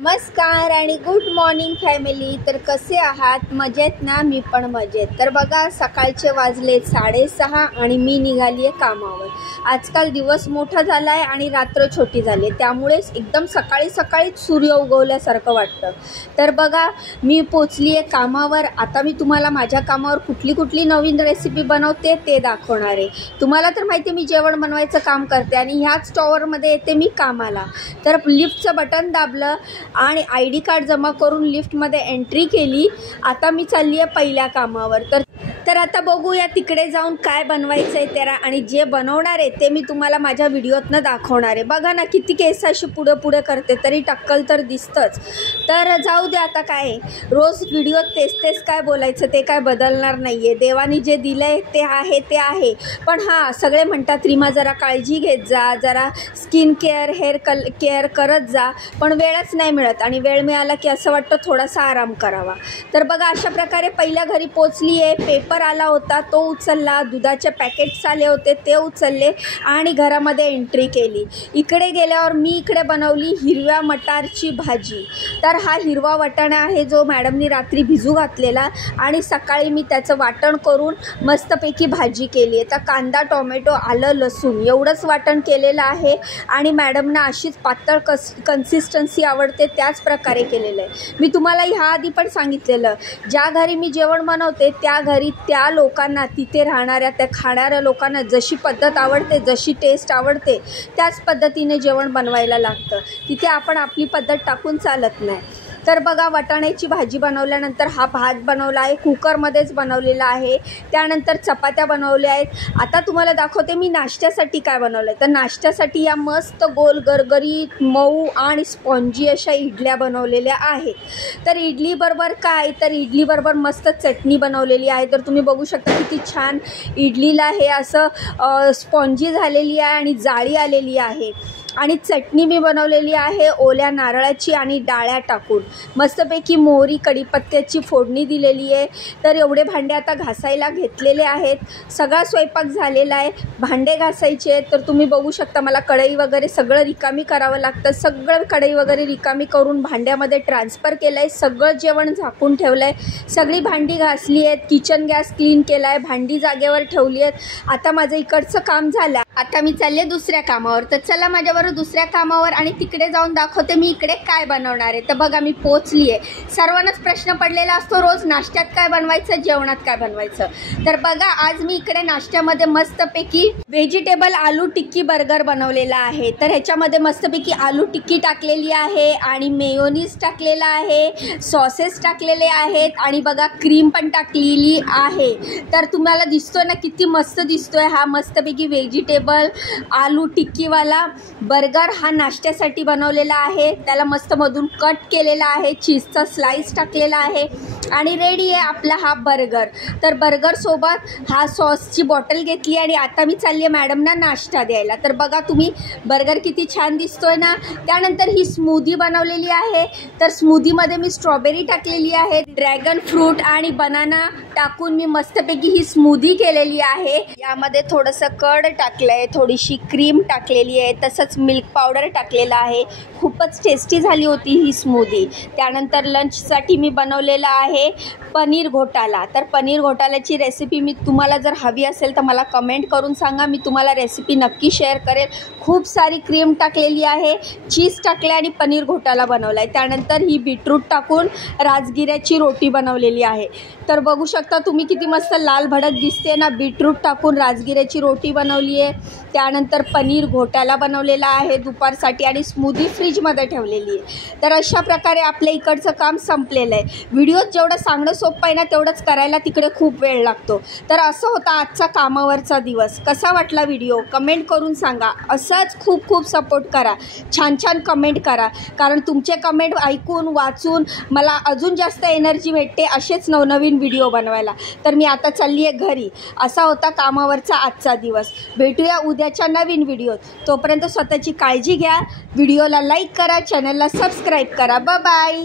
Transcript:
नमस्कार आणि good morning family. तर कसे आहात? मजेत ना? मी पण मजेत. तर बघा, सकाळचे वाजले 6:30 आणि मी निघाली आहे कामावर. आजकाल दिवस मोठा झाला आहे आणि रात्र छोटी झाली आहे, त्यामुळेच एकदम सकाळी सकाळीच सूर्य उगवल्यासारखं वाटतं. तर बघा, मी पोचली आहे कामावर. आता मी तुम्हाला माझ्या कामावर कुठली नवीन रेसिपी बनवते ते दाखवणार आहे. तुम्हाला तर माहिती आहे मी जेवण बनवायचं काम करते आणि ह्याच टॉवरमध्ये येते मी कामाला. तर लिफ्टचं बटन दाबलं आणि ID कार्ड जमा करून लिफ्टमध्ये एंट्री केली. आता मी चालली आहे पहिल्या कामावर. तर आता बघूया तिकडे जाऊन काय बनवायचं आहे त्याला, आणि जे बनवणार आहे ते मी तुम्हाला माझ्या व्हिडिओतनं दाखवणार आहे. बघा ना, किती केस अशी पुढे करते तरी टक्कल तर दिसतंच. तर जाऊ दे, आता काय रोज व्हिडिओत तेच काय बोलायचं, ते काय बदलणार नाही आहे. देवाने जे दिलं आहे ते आहे. पण हां, सगळे म्हणतात रीमा जरा काळजी घेत जा, जरा स्किन केअर हेअर केअर करत जा, पण वेळच नाही मिळत. आणि वेळ मिळाला की असं वाटतं थोडासा आराम करावा. तर बघा, अशा प्रकारे पहिल्या घरी पोचली आहे. पेपर आला होता तो उचलला, दुधाचे पॅकेट्स आले होते ते उचलले आणि घरामध्ये एंट्री केली. इकडे गेल्यावर मी इकडे बनवली हिरव्या मटारची भाजी. तर हा हिरवा वाटाणा आहे जो मॅडमनी रात्री भिजू घातलेला आणि सकाळी मी त्याचं वाटण करून मस्तपैकी भाजी केली आहे. तर कांदा, टोमॅटो, आलं, लसूण एवढंच वाटण केलेलं आहे आणि मॅडमना अशीच पातळ कन्सिस्टन्सी आवडते त्याच प्रकारे केलेलं आहे. मी तुम्हाला ह्याआधी पण सांगितलेलं, ज्या घरी मी जेवण बनवते त्या घरी त्या लोकांना, तिथे राहणाऱ्या त्या खाणाऱ्या लोकांना जशी पद्धत आवडते, जशी टेस्ट आवडते त्याच पद्धतीने जेवण बनवायला लागतं. तिथे आपण आपली पद्धत टाकून चालत नाही. तर बघा, वाटाण्याची भाजी बनवल्यानंतर हा भात बनवला आहे, कुकरमध्येच बनवलेला आहे. त्यानंतर चपात्या बनवल्या आहेत. आता तुम्हाला दाखवते मी नाश्त्यासाठी काय बनवलं आहे. तर नाश्त्यासाठी या मस्त गोल गरगरीत मऊ आणि स्पॉन्जी अशा इडल्या बनवलेल्या आहेत. तर इडलीबरोबर काय, तर इडलीबरोबर मस्त चटणी बनवलेली आहे. तर तुम्ही बघू शकता किती छान इडलीला हे असं स्पॉन्जी झालेली आहे आणि जाळी आलेली आहे. आणि चटणी मी बनवलेली आहे ओल्या नारळाची आणि डाळ्या टाकून. मस्तपैकी मोहरी, कढीपत्त्याची फोडणी दिलेली आहे. तर एवढे भांडे आता घासायला घेतलेले आहेत. सगळा स्वयंपाक झालेला आहे, भांडे घासायचे आहेत. तर तुम्ही बघू शकता मला कढई वगैरे सगळं रिकामी करावं लागतं. सगळं कढई वगैरे रिकामी करून भांड्यामध्ये ट्रान्सफर केलं आहे. सगळं जेवण झाकून ठेवलं आहे. सगळी भांडी घासली आहेत. किचन गॅस क्लीन केला आहे. भांडी जागेवर ठेवली आहेत. आता माझं इकडचं काम झालं. आता मी चालले दुसऱ्या कामावर. तर चला माझ्याबरोबर दुसऱ्या कामावर आणि तिकडे जाऊन दाखवते मी इकडे काय बनवणार आहे. तर बघा, मी पोचली आहे. सर्वांनाच प्रश्न पडलेला असतो रोज नाश्त्यात काय बनवायचं, जेवणात काय बनवायचं. तर बघा, आज मी इकडे नाश्त्यामध्ये मस्तपैकी व्हेजिटेबल आलू टिक्की बर्गर बनवलेला आहे. तर ह्याच्यामध्ये मस्तपैकी आलू टिक्की टाकलेली आहे आणि मेयोनीज टाकलेला आहे, सॉसेस टाकलेले आहेत आणि बघा क्रीम पण टाकलेली आहे. तर तुम्हाला दिसतोय ना किती मस्त दिसतोय हा मस्तपैकी व्हेजिटेबल आलू टिक्कीवाला बर्गर. हा नाश्त्यासाठी बनवलेला आहे. त्याला मस्त मधून कट केलेला आहे, चीजचा स्लाइस टाकलेला आहे आणि रेडी आहे आपला हा बर्गर. तर बर्गरसोबत हा सॉसची बॉटल घेतली आणि आता मी चालली आहे मॅडमना नाश्ता द्यायला. तर बघा तुम्ही, बर्गर किती छान दिसतोय ना. त्यानंतर ही स्मूदी बनवलेली आहे. तर स्मूदीमध्ये मी स्ट्रॉबेरी टाकलेली आहे, ड्रॅगन फ्रूट आणि बनाना टाकून मी मस्तपैकी ही स्मूदी केलेली आहे. यामध्ये थोडंसं कर्ड टाकलं आहे, थोडीशी क्रीम टाकलेली आहे, तसंच मिल्क पावडर टाकलेलं आहे. खूपच टेस्टी झाली होती ही स्मूदी. त्यानंतर लंचसाठी मी बनवलेला आहे पनीर घोटाला. तर पनीर घोटाल्याची रेसिपी मी तुम्हाला जर हवी असेल तर मला कमेंट करून सांगा, मी तुम्हाला रेसिपी नक्की शेअर करेल. खूप सारी क्रीम टाकलेली आहे, चीज टाकले आणि पनीर घोटाला बनवला आहे. त्यानंतर ही बीटरूट टाकून राजगिऱ्याची रोटी बनवलेली आहे. तर बघू शकता तुम्ही किती मस्त लाल भडक दिसते ना. बीटरूट टाकून राजगिऱ्याची रोटी बनवली आहे. त्यानंतर पनीर घोटाला बनवलेला आहे दुपारसाठी आणि स्मूदी फ्रीजमध्ये ठेवलेली आहे. तर अशा प्रकारे आपल्या इकडचं काम संपलेलं आहे. व्हिडिओत जेवढं सांगणं सोपं आहे ना, तेवढंच करायला तिकडे खूप वेळ लागतो. तर असं होता आजचा कामावरचा दिवस. कसा वाटला व्हिडिओ कमेंट करून सांगा. असंच खूप सपोर्ट करा, छान कमेंट करा, कारण तुमचे कमेंट ऐकून वाचून मला अजून जास्त एनर्जी भेटते असेच नवनवीन व्हिडिओ बनवायला. तर मी आता चालली आहे घरी. असा होता कामावरचा आजचा दिवस. भेटूया उद्याच्या नवीन व्हिडिओत. तोपर्यंत स्वतःची काळजी घ्या. व्हिडिओला लाईक करा, चॅनलला सबस्क्राईब करा. बाय.